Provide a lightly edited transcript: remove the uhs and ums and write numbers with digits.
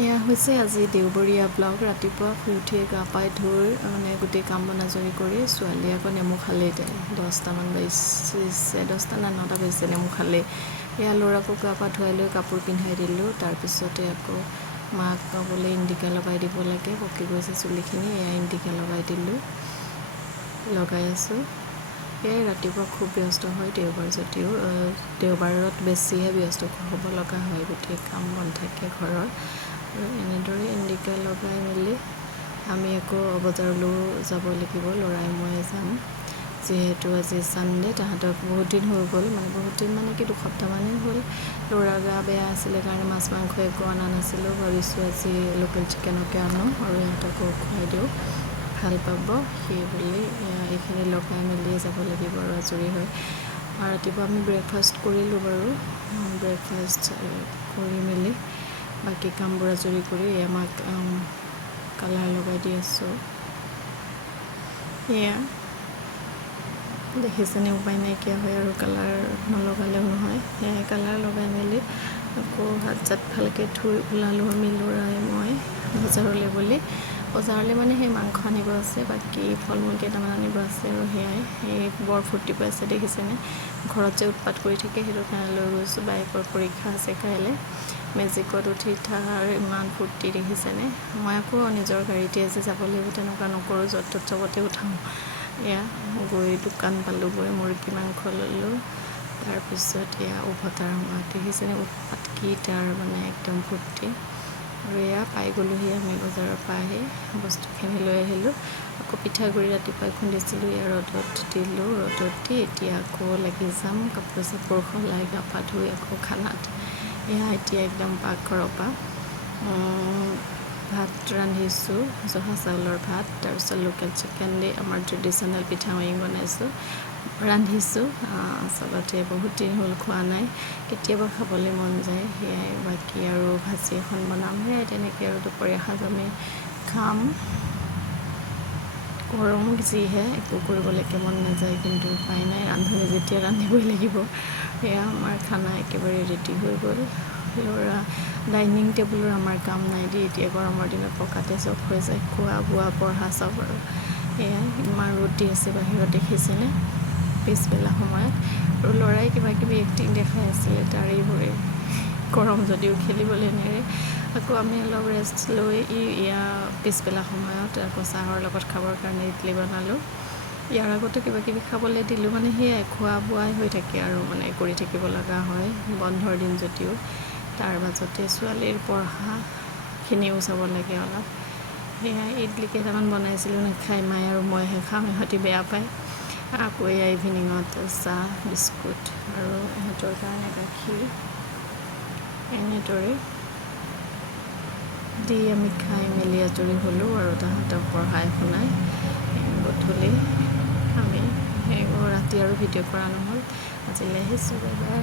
এয়া হৈছে আজি দেওবৰীয়া ব্লগ। ৰাতিপুৱা শুই উঠিয়ে গা পাই ধুই মানে গোটেই কাম বন আজৰি কৰি ছোৱালী আকৌ নেমু খালেই। 10টামান বাজিছে, 10টা না 9টা বাজিছে নেমু খালেই। এয়া ল'ৰাকো গা পা ধুৱাই লৈ কাপোৰ পিন্ধাই দিলোঁ। তাৰপিছতে আকৌ মাক বোলে ইণ্ডিকা লগাই দিব লাগে, পকি গৈছে চুলিখিনি। এয়া ইণ্ডিকা লগাই দিলোঁ, লগাই আছোঁ। এয়াই ৰাতিপুৱা খুব ব্যস্ত হয় দেওবাৰ যদিও, দেওবাৰত বেছিহে ব্যস্ত হ'ব লগা হয়, গোটেই কাম বন থাকে ঘৰৰ। এনেদৰে ইণ্ডিকা লগাই মেলি আমি আকৌ বজাৰলৈও যাব লাগিব, ল'ৰাই ময়ে যাম। যিহেতু আজি ছানডে, তাহাঁতক বহুত দিন হৈ গ'ল, মানে বহুত দিন মানে কি 2 সপ্তাহমানেই হ'ল। ল'ৰাৰ গা বেয়া আছিলে কাৰণে মাছ মাংস একো অনা নাছিলোঁ। ভাবিছোঁ আজি লোকেল চিকেনকে আনো আৰু ইহঁতকো খুৱাই দিওঁ, ভাল পাব। সেই বুলি এইখিনি লগাই মেলিয়ে যাব লাগিব আৰু আজৰি হয়। ৰাতিপুৱা আমি ব্ৰেকফাষ্ট কৰিলোঁ বাৰু। ব্ৰেকফাষ্ট কৰি মেলি বাকী কামবোৰ আজৰি কৰি আমাক কালাৰ লগাই দি আছোঁ। এয়া দেখিছেনে, উপায় নাইকিয়া হয় আৰু কালাৰ নলগালেও নহয়। সেয়াই কালাৰ লগাই মেলি আকৌ হাত চাত ভালকৈ ধুই ওলালোঁ আমি, ল'ৰাই মই বজাৰলৈ বুলি। বজাৰলৈ মানে সেই মাংস আনিব আছে, বাকী ফল মূল কেইটামান আনিব আছে আৰু সেয়াই। সেই বৰ ফূৰ্তি পাইছে দেখিছেনে, ঘৰত যে উৎপাত কৰি থাকে সেইটো কাৰণে লৈ গৈছোঁ। বাইকৰ পৰীক্ষা আছে কাইলৈ, মেজিকত উঠি তাৰ ইমান ফূৰ্তি দেখিছেনে। মই আকৌ নিজৰ গাড়ীতে যে যাব লাগিব তেনেকুৱা নকৰোঁ, য'ত ত'ত চবতে উঠাওঁ। এয়া গৈ দোকান পালোঁগৈ, মুৰ্গী মাংস ল'লোঁ। তাৰপিছত এয়া উভতাৰ সময়ত দেখিছেনে উৎপাত কি তাৰ, মানে একদম ফূৰ্তি। আৰু এয়া পাই গ'লোহি আমি বজাৰৰ পৰা আহি, বস্তুখিনি লৈ আহিলোঁ। আকৌ পিঠাগুড়ি ৰাতিপুৱাই খুন্দিছিলোঁ, এয়া ৰ'দত দিলোঁ। ৰ'দত দি এতিয়া আকৌ লাগি যাম কাপোৰ চাপোৰ সলাই গা পা ধুই আকৌ খানাত। এয়া এতিয়া একদম পাকঘৰৰ পৰা ভাত ৰান্ধিছোঁ, জহা চাউলৰ ভাত। তাৰপিছত লোকেল চিকেন দি আমাৰ ট্ৰেডিশ্যনেল পিঠাগুড়ি বনাইছোঁ, ৰান্ধিছোঁ। আচলতে বহুত দিন হ'ল খোৱা নাই, কেতিয়াবা খাবলৈ মন যায়। সেয়াই, বাকী আৰু ভাজি এখন বনাম, সেয়াই তেনেকৈ আৰু দুপৰীয়া সাজ আমি খাম। গৰম যিহে, একো কৰিবলৈকে মন নাযায়, কিন্তু উপায় নাই, ৰান্ধনি যেতিয়া ৰান্ধিবই লাগিব। সেয়া আমাৰ খানা একেবাৰে ৰেডি হৈ গ'ল। ল'ৰা ডাইনিং টেবুলৰ আমাৰ কাম নাই দেই, এতিয়া গৰমৰ দিনত পকাতে চব হৈ যায়, খোৱা বোৱা পঢ়া চব আৰু। সেয়াই, ইমান ৰ'দ দি আছে বাহিৰত দেখিছেনে পিছবেলা সময়ত। আৰু ল'ৰাই কিবা কিবি এক্টিং দেখাই আছিলে, তাৰেই ভৰে গৰম যদিও খেলিবলৈ নেৰে। আকৌ আমি অলপ ৰেষ্ট লৈ পিছবেলা সময়ত আকৌ চাহৰ লগত খাবৰ কাৰণে ইডলি বনালোঁ। ইয়াৰ আগতে কিবা কিবি খাবলৈ দিলোঁ, মানে সেয়াই খোৱা বোৱাই হৈ থাকে আৰু, মানে কৰি থাকিব লগা হয় বন্ধৰ দিন যদিও। তাৰ মাজতে ছোৱালীৰ পঢ়াখিনিও চাব লাগে অলপ। সেয়াই ইডলি কেইটামান বনাইছিলোঁ, নাখায় মায়ে আৰু মইহে খাওঁ, ইহঁতি বেয়া পায়। আকৌ এয়া ইভিনিঙত চাহ বিস্কুট আৰু ইহঁতৰ কাৰণে গাখীৰ, এনেদৰে দি আমি খাই মেলি আজৰি হ'লোঁ আৰু তাহাঁতক পঢ়াই শুনাই। গধূলি আমি ৰাতি আৰু ভিডিঅ' কৰা নহ'ল। আজিলৈ আহিছোঁ, বাই বাই।